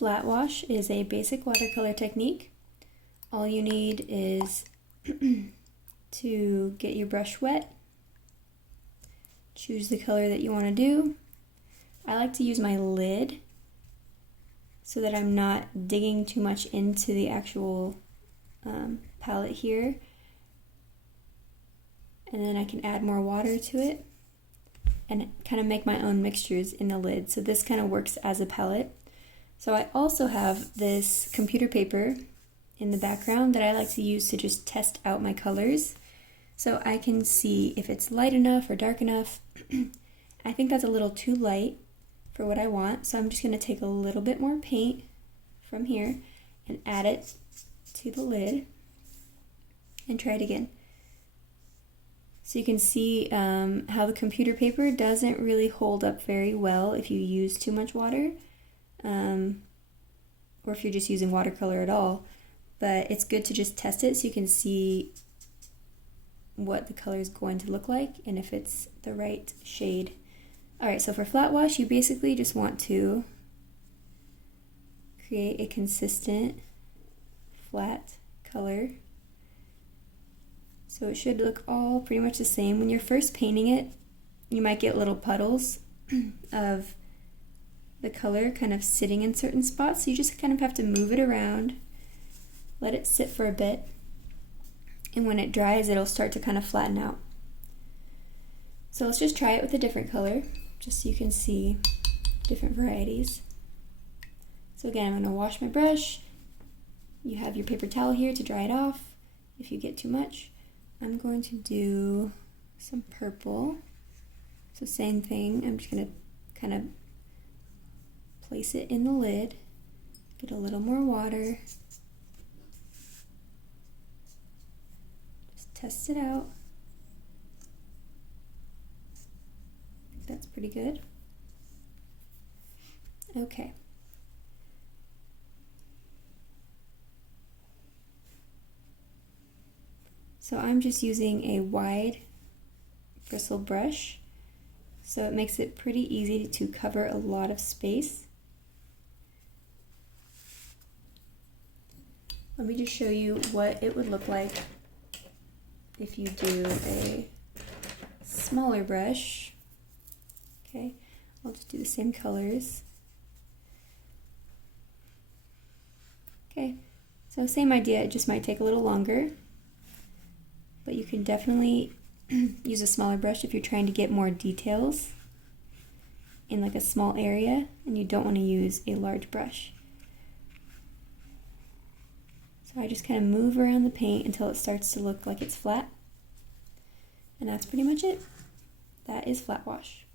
Flat wash is a basic watercolor technique. All you need is to get your brush wet, choose the color that you want to do. I like to use my lid so that I'm not digging too much into the actual palette here. And then I can add more water to it and kind of make my own mixtures in the lid. So this kind of works as a palette. So I also have this computer paper in the background that I like to use to just test out my colors. So I can see if it's light enough or dark enough. I think that's a little too light for what I want. So I'm just going to take a little bit more paint from here and add it to the lid and try it again. So you can see how the computer paper doesn't really hold up very well if you use too much water, or if you're just using watercolor at all. But it's good to just test it so you can see what the color is going to look like and if it's the right shade. Alright, so for flat wash, you basically just want to create a consistent flat color. So it should look all pretty much the same. When you're first painting it, you might get little puddles of the color kind of sitting in certain spots. So you just kind of have to move it around, let it sit for a bit, and when it dries, it'll start to kind of flatten out. So let's just try it with a different color, just so you can see different varieties. So again, I'm going to wash my brush. You have your paper towel here to dry it off if you get too much. I'm going to do some purple. So same thing, I'm just going to kind of place it in the lid, get a little more water, just test it out. I think that's pretty good. Okay. So I'm just using a wide bristle brush, so it makes it pretty easy to cover a lot of space. Let me just show you what it would look like if you do a smaller brush. Okay, I'll just do the same colors. Okay, so same idea, it just might take a little longer. But you can definitely use a smaller brush if you're trying to get more details in like a small area and you don't want to use a large brush. So I just kind of move around the paint until it starts to look like it's flat. And that's pretty much it. That is flat wash.